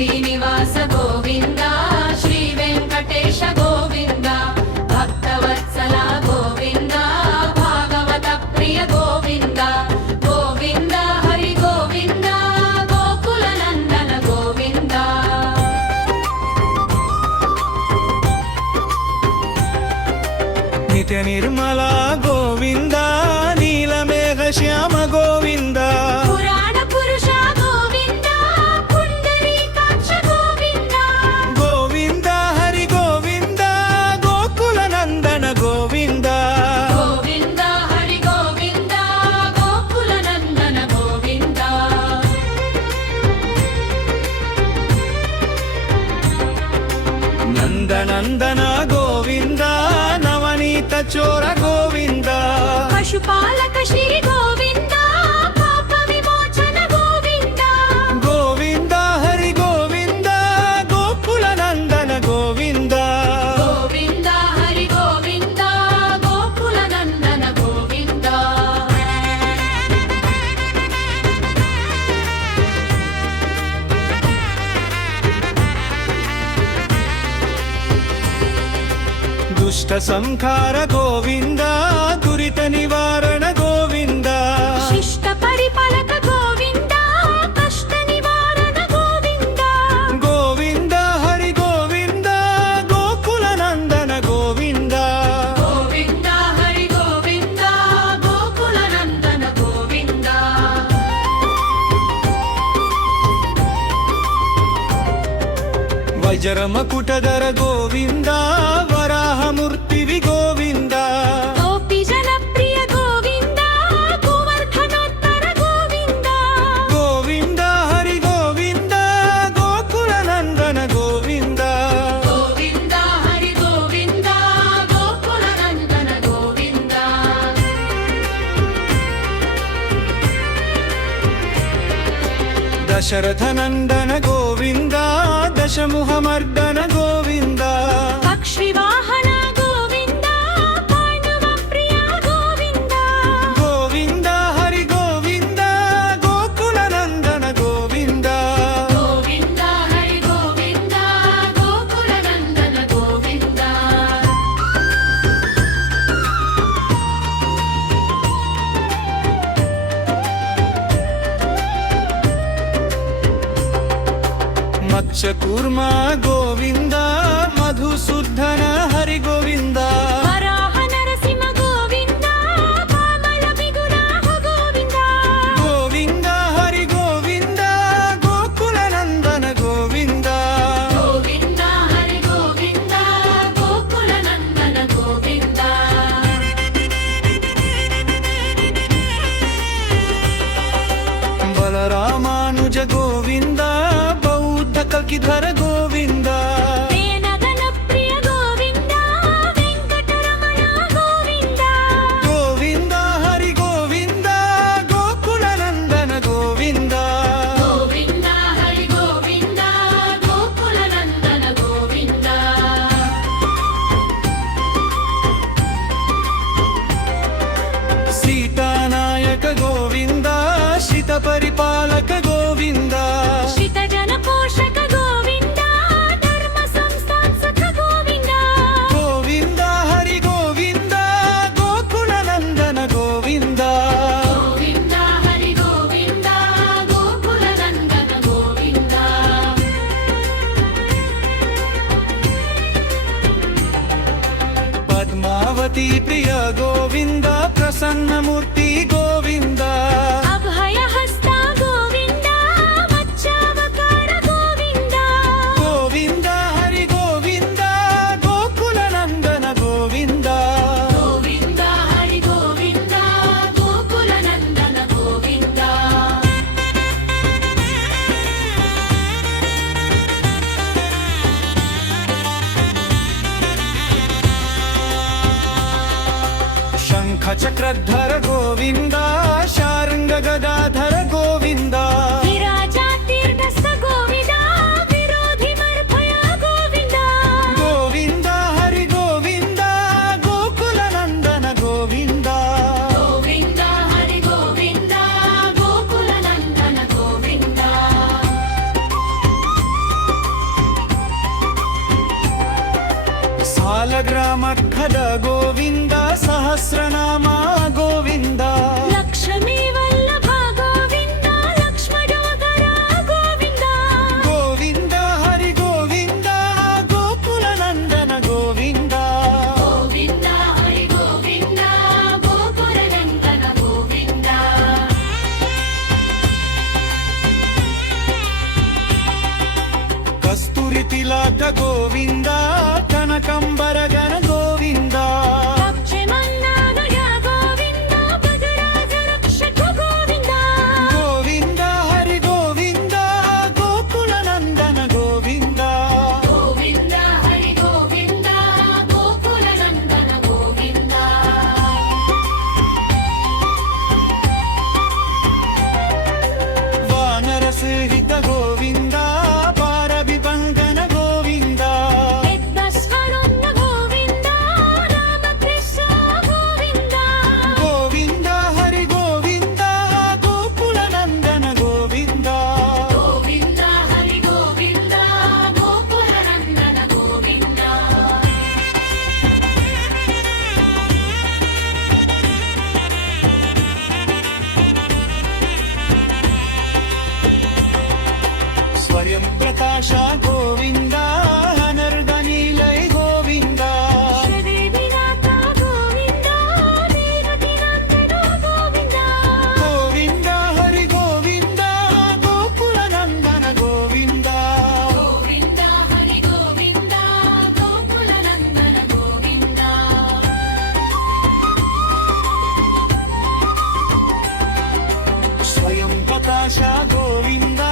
శ్రీనివాస గోవింద శ్రీ వెంకటేశ గోవింద భక్తవత్సల గోవింద భాగవత ప్రియ గోవింద గోవింద హరి గోవింద గోకుల నందన గోవింద నిత్య నిర్మల గోవింద నీలమేఘ శ్యామ గోవింద పురాణ పురుష గోవింద పుండరీకాక్ష గోవింద గోవింద హరి గోవింద గోకుల నందన గోవింద గోవింద హరి గోవింద గోకుల నందన గోవింద నందనందన గోవింద నవనీత చోర గోవింద పశుపాలక శ్రీ గోవింద పాప విమోచన గోవింద గోవింద హరి గోవింద గోకుల నందన గోవింద గోవింద హరి గోవింద గోకుల నందన గోవింద దుష్ట సంహార గోవింద దురిత నివారణ గోవింద శిష్ట పరిపాలక గోవింద కష్ట నివారణ గోవింద గోవింద హరి గోవింద గోకుల నందన గోవింద గోవింద హరి గోవింద గోకుల నందన గోవింద వజ్రమకుటధర గోవింద వరాహమూర్తివి గోవింద గోపి జనప్రియ గోవింద గోవర్ధనోత్తర గోవింద గోవింద హరి గోవింద గోకుల నందన గోవింద గోవింద హరి గోవింద గోకుల నందన గోవింద దశరథ నందన గోవింద దశముఖమర్దన గోవింద పక్షి వాహన గోవింద పాండవ ప్రియ గోవింద గోవింద హరి గోవింద గోకుల నందన గోవింద గోవింద హరి గోవింద గోకుల నందన గోవింద మత్స్యకూర్మ గోవింద మధుసూదన హరి గోవింద వరాహ నరసింహ గోవింద పామల బిగురాహ గోవింద గోవింద హరి గోవింద గోకుల నందన గోవింద గోవింద హరి గోవింద గోకుల నందన గోవింద బలరామానుజ గోవింద బౌద్ధ కల్కిధర గోవింద ప్రియనగన ప్రియ గోవింద వెంకటరమణ గోవింద గోవింద హరి గోవింద గోకుల నందన గోవింద గోవింద హరి గోవింద గోకుల నందన గోవింద సీతానాయక గోవింద శిత పరిపాలక గోవింద శ్రిత జన పోషక గోవింద ధర్మ సంస్థాపక గోవింద గోవింద హరి గోవింద గోకుల నందన గోవింద గోవింద హరి గోవింద గోకుల నందన గోవింద పద్మావతి ప్రియ గోవింద ప్రసన్నమూర్తి గోవింద అభయ హస్త గోవింద మత్స్యావతార గోవింద గోవింద హరి గోవింద గోకుల నందన గోవింద గోవింద హరి గోవింద గోకుల నందన గోవింద శంఖ చక్రధర గోవింద శార్ంగ గదాధర గోవింద విరాజా తీర్థస్థ గోవింద విరోధి మర్భయ గోవింద గోవింద హరి గోవింద గోకుల నందన గోవింద గోవింద హరి గోవింద గోకుల నందన గోవింద ಸಾಲಗ್ರಾಮಕ್ಕದ ಗೋವಿಂದ ಸಹಸ್ರನಾಮ ಗೋವಿಂದ ಲಕ್ಷ್ಮೀ ವಲ್ಲಭ ಗೋವಿಂದ ಲಕ್ಷ್ಮಣೋದರ ಗೋವಿಂದ ಗೋವಿಂದ ಹರಿ ಗೋವಿಂದ ಗೋಕುಲ ನಂದನ ಗೋವಿಂದ ಗೋವಿಂದ ಹರಿ ಗೋವಿಂದ ಗೋಪುರ ನಂದನ ಗೋವಿಂದ ಕಸ್ತೂರಿ ತಿಲಕ ಗೋವಿಂದ ಕನಕಂಬರಗನ ಗೋವಿಂದ ಪಕ್ಷಿಮನ್ನಾನಯ ಗೋವಿಂದ ಭಗರಾಜ ರಕ್ಷಕ ಗೋವಿಂದ ಗೋವಿಂದ ಹರಿ ಗೋವಿಂದ ಗೋಕುಲ ನಂದನ ಗೋವಿಂದ ಗೋವಿಂದ ಹರಿ ಗೋವಿಂದ ಗೋಕುಲ ನಂದನ ಗೋವಿಂದ ವಾನರ ಸಹಿತ ಗೋವಿಂದ ಪಾರಬಿ ಬಂಧನ ಗೋವಿಂದ ಎದ್ದಸ್ವರೊನ್ನ ಗೋವಿಂದ ರಾಮಕೃಷ್ಣ ಗೋವಿಂದ ಗೋವಿಂದ ಹರಿ ಗೋವಿಂದ ಗೋಕುಲ ನಂದನ ಗೋವಿಂದ ಗೋವಿಂದ ಹರಿ ಗೋವಿಂದ ಗೋಪುರ ನಂದನ ಗೋವಿಂದ ಸ್ವಯಂ ಪ್ರಕಾಶ ಗೋವಿಂದ ಅನರ್ಧ ನೀಲೈ ಗೋವಿಂದ ಶ್ರೀದೇವಿನಾಥ ಗೋವಿಂದ ದೇವಕಿನಂದನ ಗೋವಿಂದ ಗೋವಿಂದ ಹರಿ ಗೋವಿಂದ ಗೋಕುಲ ನಂದನ ಗೋವಿಂದ ಗೋವಿಂದ ಹರಿ ಗೋವಿಂದ ಗೋಕುಲ ನಂದನ ಗೋವಿಂದ ಸ್ವಯಂ ಪ್ರಕಾಶ ಗೋವಿಂದ